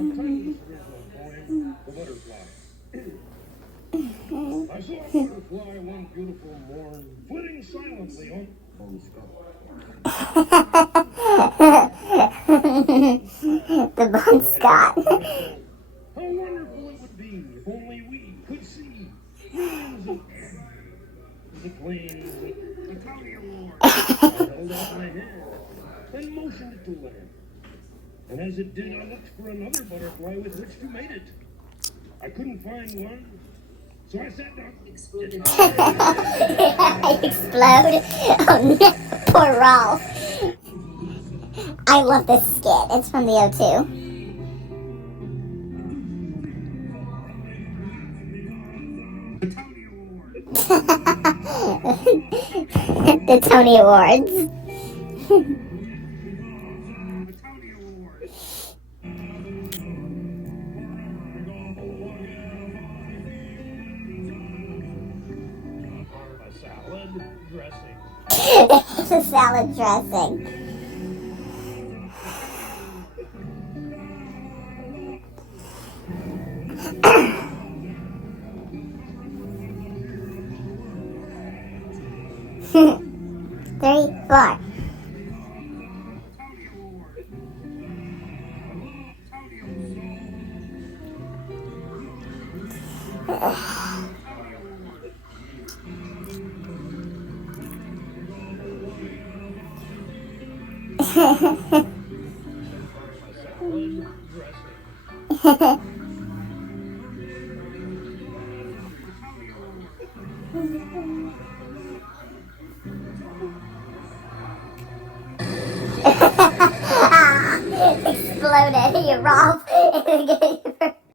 timeless original poem, The Butterfly. I saw a butterfly one beautiful morn, flitting silently on the sky. The Bon Scott. How wonderful it would be if only we could see millions of the planes, the county award. I held out my hand and motioned it to land. And as it did, I looked for another butterfly with which to mate it. I couldn't find one, so I sat down. Explode. Oh no, poor Rowlf. I love this skit. It's from the O2. The Tony Awards. Salad dressing. It's a salad dressing. Three, four. Exploded. You Rowlf.